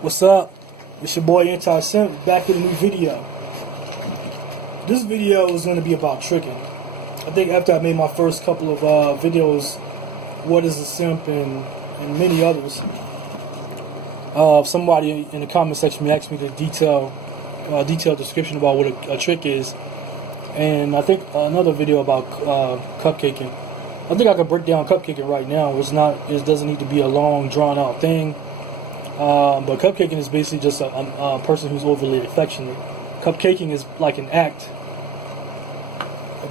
What's up? It's your boy Anti-Simp back with a new video. This video is going to be about tricking. I think after I made my first couple of videos, what is a simp and many others, somebody in the comment section asked me the detailed description about what a trick is, and I think another video about cupcaking. I think I could break down cupcaking right now. It doesn't need to be a long drawn out thing. But cupcaking is basically just a person who's overly affectionate. Cupcaking is like an act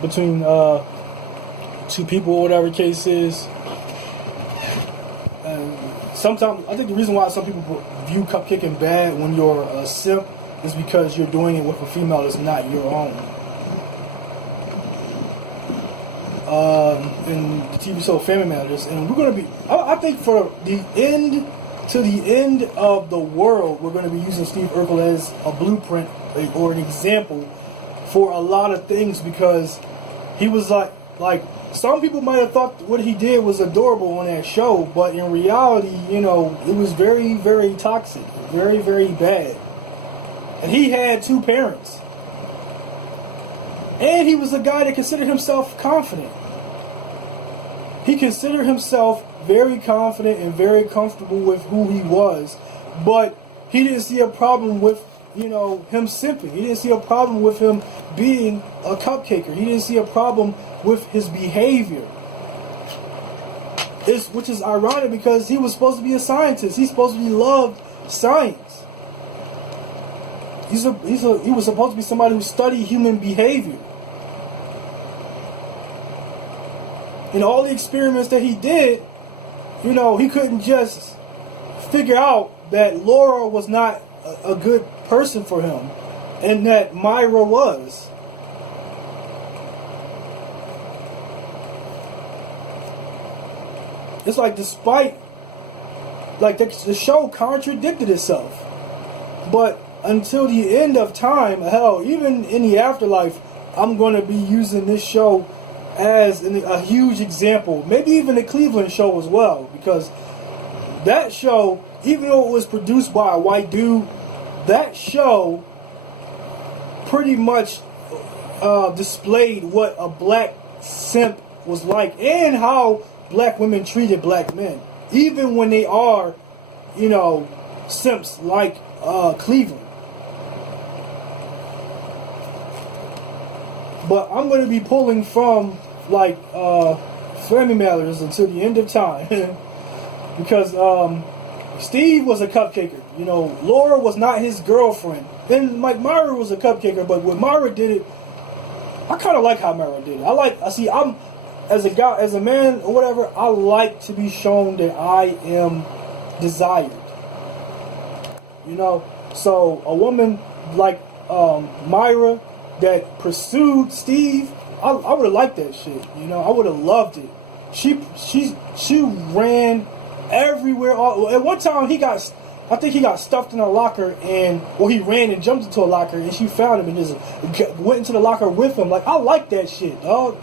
between two people, or whatever the case is. And sometimes, I think the reason why some people view cupcaking bad when you're a simp is because you're doing it with a female that's not your own. In the TV show Family Matters, and we're going to be, I think for the end, to the end of the world, we're going to be using Steve Urkel as a blueprint or an example for a lot of things, because he was like some people might have thought what he did was adorable on that show, but in reality, you know, it was very, very toxic, very, very bad. And he had two parents. And he was a guy that considered himself confident. He considered himself very confident and very comfortable with who he was, but he didn't see a problem with, you know, him simping. He didn't see a problem with him being a cupcaker. He didn't see a problem with his behavior. Which is ironic, because he was supposed to be a scientist. He's supposed to be loved science. He was supposed to be somebody who studied human behavior. And all the experiments that he did, you know, he couldn't just figure out that Laura was not a good person for him and that Myra was. It's like, despite, like, the show contradicted itself. But until the end of time, hell, even in the afterlife, I'm going to be using this show as a huge example. Maybe even the Cleveland show as well, because that show, even though it was produced by a white dude, that show pretty much displayed what a black simp was like, and how black women treated black men, even when they are, you know, simps like Cleveland. But I'm going to be pulling from, like, Family Matters until the end of time. Because Steve was a cupcaker. You know, Laura was not his girlfriend. And like Myra was a cupcaker, but when Myra did it, I kind of like how Myra did it. I'm as a guy, as a man or whatever, I like to be shown that I am desired. You know, so a woman like Myra that pursued Steve, I would have liked that shit. You know, I would have loved it. She ran everywhere. At one time, I think he got stuffed in a locker, he ran and jumped into a locker, and she found him and just went into the locker with him. Like, I like that shit, dog.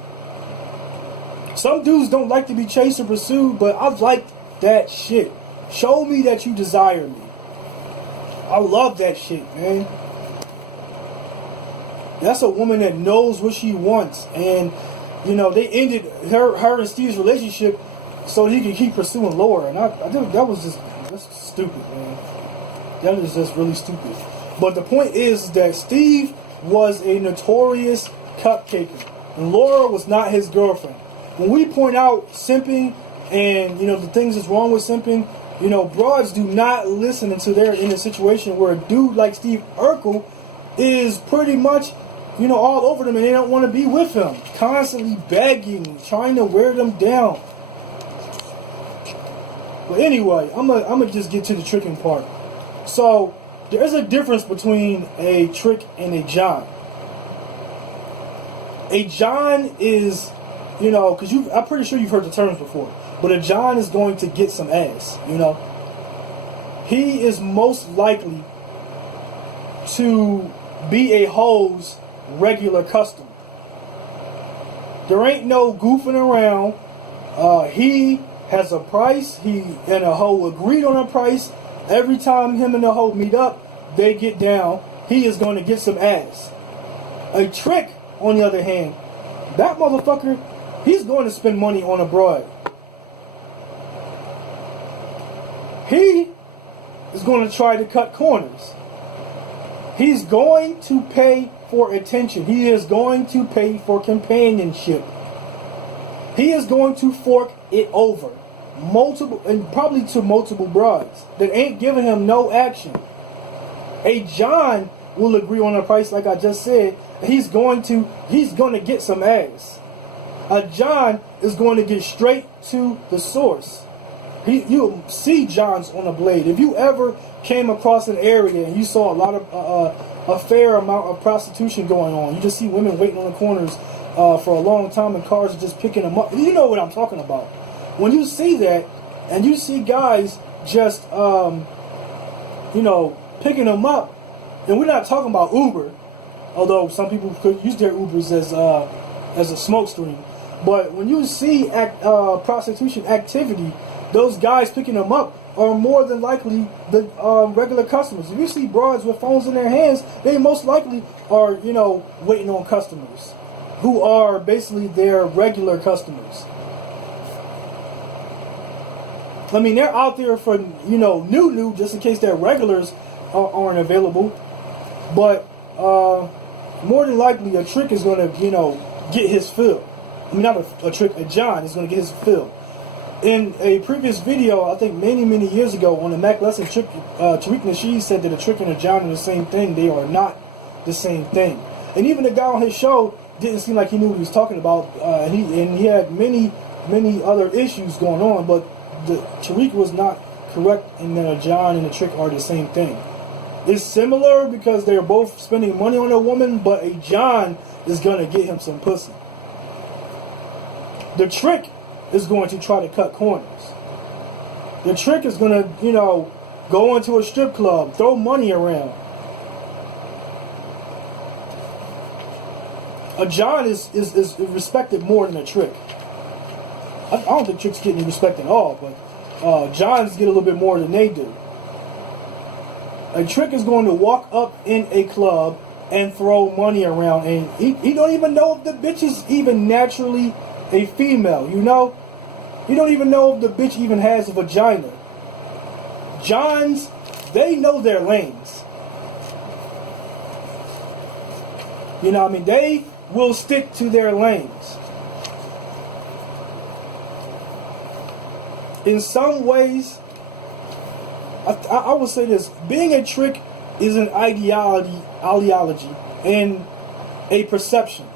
Some dudes don't like to be chased or pursued, but I like that shit. Show me that you desire me. I love that shit, man. That's a woman that knows what she wants. And, you know, they ended her and Steve's relationship so he could keep pursuing Laura. And I think that's stupid, man. That is just really stupid. But the point is that Steve was a notorious cupcaker, and Laura was not his girlfriend. When we point out simping and, you know, the things that's wrong with simping, you know, broads do not listen until they're in a situation where a dude like Steve Urkel is pretty much, you know, all over them, and they don't want to be with him. Constantly begging, trying to wear them down. But anyway, I'm gonna just get to the tricking part. So, there's a difference between a trick and a John. A John is, you know, because I'm pretty sure you've heard the terms before, but a John is going to get some ass, you know. He is most likely to be a hoe's regular customer. There ain't no goofing around. He has a price. He and a hoe agreed on a price. Every time him and the hoe meet up, they get down. He is going to get some ass. A trick, on the other hand, that motherfucker, he's going to spend money on a broad. He is going to try to cut corners. He's going to pay for attention. He is going to pay for companionship. He is going to fork it over. Multiple, and probably to multiple broads that ain't giving him no action. A John will agree on a price, like I just said. He's going to get some ass. A John is going to get straight to the source. You'll see Johns on a blade. If you ever came across an area and you saw a lot of a fair amount of prostitution going on, you just see women waiting on the corners for a long time, and cars are just picking them up. You know what I'm talking about. When you see that, and you see guys just, picking them up, and we're not talking about Uber, although some people could use their Ubers as a smoke screen. But when you see prostitution activity, those guys picking them up are more than likely the regular customers. If you see broads with phones in their hands, they most likely are, waiting on customers who are basically their regular customers. I mean, they're out there for, new, just in case their regulars aren't available. But more than likely, a trick is going to, get his fill. I mean, not a trick, a John is going to get his fill. In a previous video, I think many years ago, on the Mac Lesson trick, Tariq Nasheed said that a trick and a John are the same thing. They are not the same thing. And even the guy on his show didn't seem like he knew what he was talking about. He had many other issues going on, but Tariq was not correct in that a John and a trick are the same thing. It's similar because they're both spending money on a woman, but a John is going to get him some pussy. The trick is going to try to cut corners. The trick is going to, go into a strip club, throw money around. A John is respected more than a trick. I don't think tricks get any respect at all, but Johns get a little bit more than they do. A trick is going to walk up in a club and throw money around, and he don't even know if the bitch is even naturally a female, You don't even know if the bitch even has a vagina. Johns, they know their lanes. They will stick to their lanes. In some ways, I would say this: being a trick is an ideology and a perception.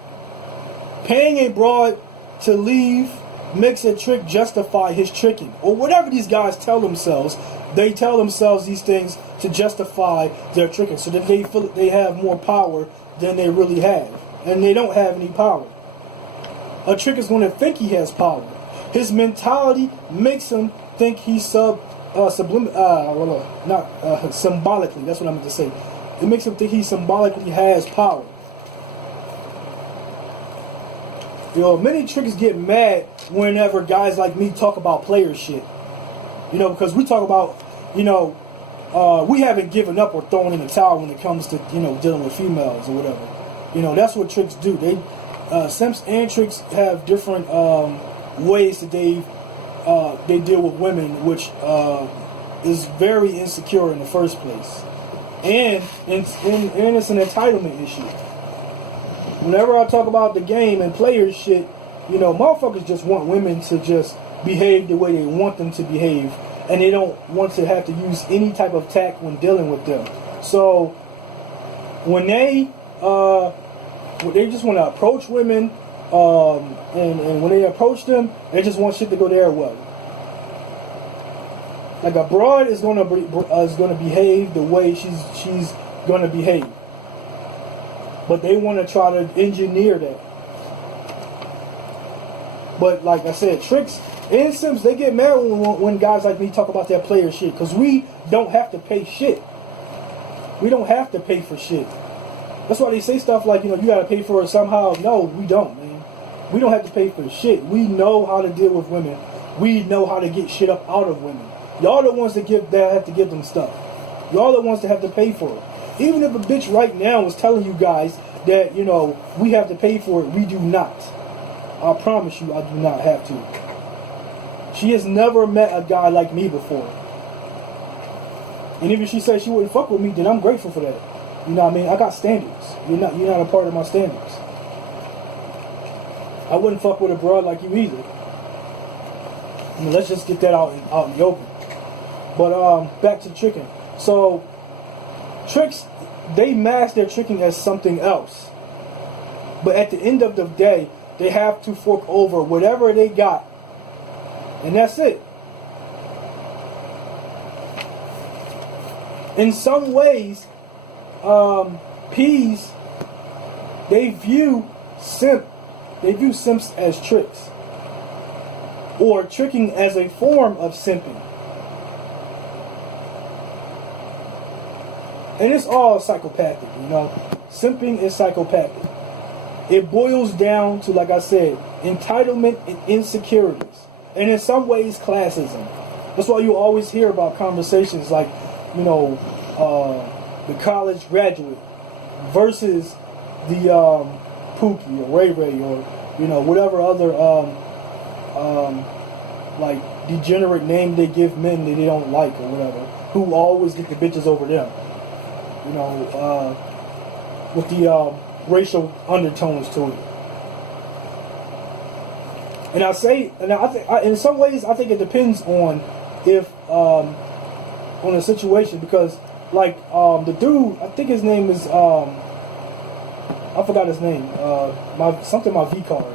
Paying a broad to leave makes a trick justify his tricking, or whatever these guys tell themselves. They tell themselves these things to justify their tricking, so that they feel that they have more power than they really have, and they don't have any power. A trick is going to think he has power. His mentality makes him think he's symbolically. That's what I meant to say. It makes him think he symbolically has power. Many trickers get mad whenever guys like me talk about player shit. Because we talk about, we haven't given up or thrown in the towel when it comes to, dealing with females or whatever. That's what tricks do. Simps and tricks have different ways that they deal with women, which is very insecure in the first place, and it's an entitlement issue. Whenever I talk about the game and players shit, motherfuckers just want women to just behave the way they want them to behave, and they don't want to have to use any type of tact when dealing with them. So when they just want to approach women, and when they approach them, they just want shit to go their way. Like a broad is going to behave the way she's going to behave, but they want to try to engineer that. But like I said, tricks and simps, they get mad when guys like me talk about their player shit, because we don't have to pay shit. We don't have to pay for shit. That's why they say stuff like, you got to pay for it somehow. No, we don't, man. We don't have to pay for shit. We know how to deal with women. We know how to get shit up out of women. Y'all the ones that have to give them stuff. Y'all the ones that have to pay for it. Even if a bitch right now is telling you guys that, you know, we have to pay for it, we do not. I promise you, I do not have to. She has never met a guy like me before. And even if she said she wouldn't fuck with me, then I'm grateful for that. You know what I mean? I got standards. You're not a part of my standards. I wouldn't fuck with a broad like you either. I mean, let's just get that out in the open. But back to tricking. So tricks, they mask their tricking as something else. But at the end of the day, they have to fork over whatever they got. And that's it. In some ways, P's, they view simps as tricks. Or tricking as a form of simping. And it's all psychopathic, you know. Simping is psychopathic. It boils down to, like I said, entitlement and insecurities. And in some ways, classism. That's why you always hear about conversations like, you know, the college graduate versus the Pookie or Ray Ray or, you know, whatever other like degenerate name they give men that they don't like or whatever, who always get the bitches over them. You know, with the racial undertones to it. And I say, and I think, in some ways, I think it depends on if on the situation, because like the dude, I think his name is I forgot his name. My V card.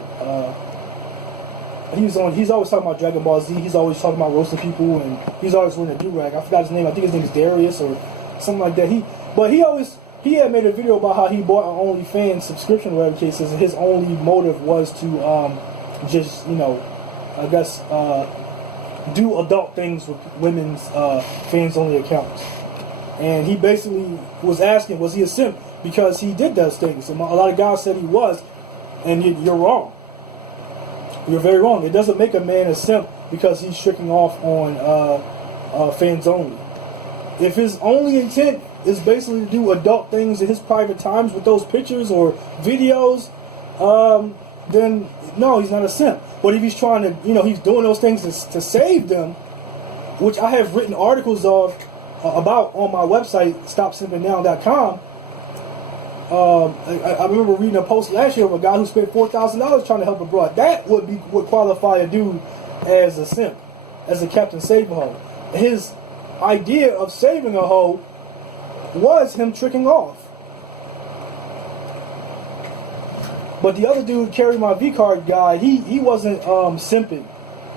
He's always talking about Dragon Ball Z. He's always talking about roasting people, and he's always wearing a do-rag. I forgot his name. I think his name is Darius or something like that. He had made a video about how he bought an OnlyFans subscription, whatever the case is, and his only motive was to just, you know, I guess do adult things with women's fans only accounts. And he basically was asking, was he a simp because he did those things? And a lot of guys said he was, and you're wrong. You're very wrong. It doesn't make a man a simp because he's tricking off on fans only. If his only intent is basically to do adult things in his private times with those pictures or videos, then no, he's not a simp. But if he's trying to, you know, he's doing those things to save them, which I have written articles of about on my website, stopsimpingnow.com. I remember reading a post last year of a guy who spent $4,000 trying to help a broad. That would qualify a dude as a simp, as a Captain Save a Hoe. His idea of saving a hoe was him tricking off. But the other dude, Carry My V Card guy, he wasn't simping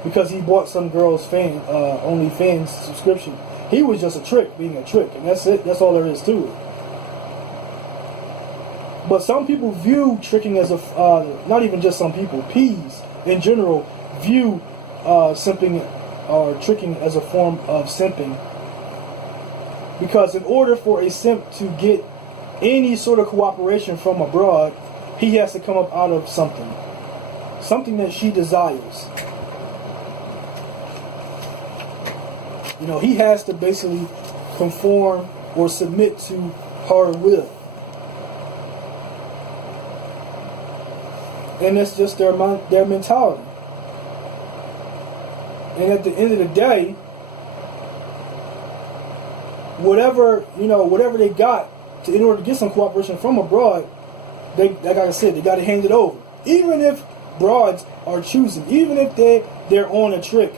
because he bought some girl's OnlyFans subscription. He was just a trick, being a trick, and that's it. That's all there is to it. But some people view tricking as a, not even just some people, P's in general view simping or tricking as a form of simping. Because in order for a simp to get any sort of cooperation from a broad, he has to come up out of something. Something that she desires. You know, he has to basically conform or submit to her will. And that's just their mentality. And at the end of the day, whatever they got in order to get some cooperation from a broad, like I said, they got to hand it over. Even if broads are choosing, even if they're on a trick,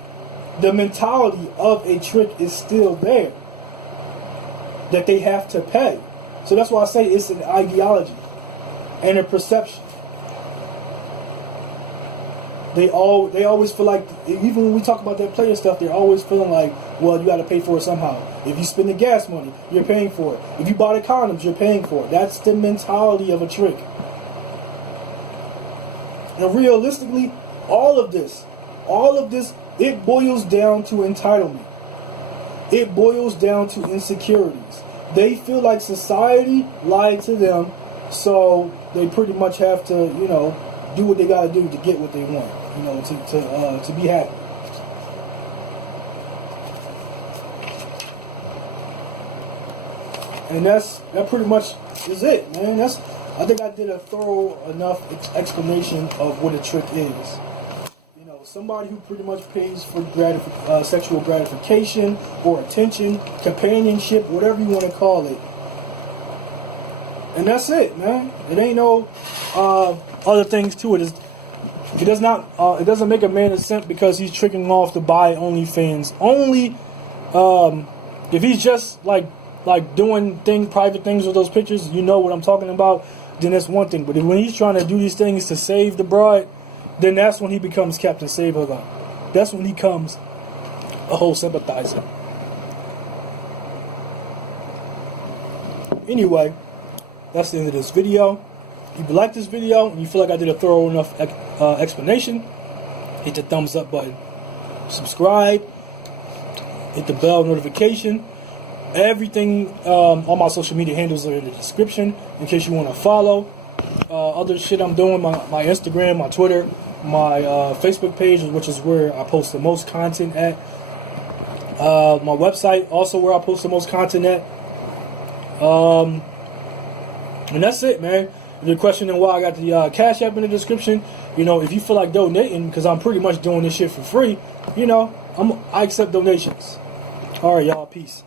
the mentality of a trick is still there. That they have to pay. So that's why I say it's an ideology and a perception. They always feel like, even when we talk about that player stuff, they're always feeling like, well, you got to pay for it somehow. If you spend the gas money, you're paying for it. If you buy the condoms, you're paying for it. That's the mentality of a trick. And realistically, all of this, it boils down to entitlement. It boils down to insecurities. They feel like society lied to them, so they pretty much have to, you know, do what they got to do to get what they want, you know, to be happy. And that pretty much is it, man. I think I did a thorough enough explanation of what a trick is. You know, somebody who pretty much pays for sexual gratification or attention, companionship, whatever you want to call it. And that's it, man. It ain't no other things to it. It doesn't make a man a simp because he's tricking off to buy OnlyFans. Only if he's just like doing private things with those pictures, you know what I'm talking about, then that's one thing. But when he's trying to do these things to save the broad, then that's when he becomes Captain Save Her Life. That's when he becomes a whole sympathizer. Anyway, that's the end of this video. If you like this video and you feel like I did a thorough enough explanation, hit the thumbs up button. Subscribe. Hit the bell notification. Everything on my social media handles are in the description in case you want to follow. Other shit I'm doing, my Instagram, my Twitter, my Facebook page, which is where I post the most content at. My website, also where I post the most content at. And that's it, man. If you're questioning why I got the Cash App in the description, you know, if you feel like donating, because I'm pretty much doing this shit for free, you know, I accept donations. All right, y'all. Peace.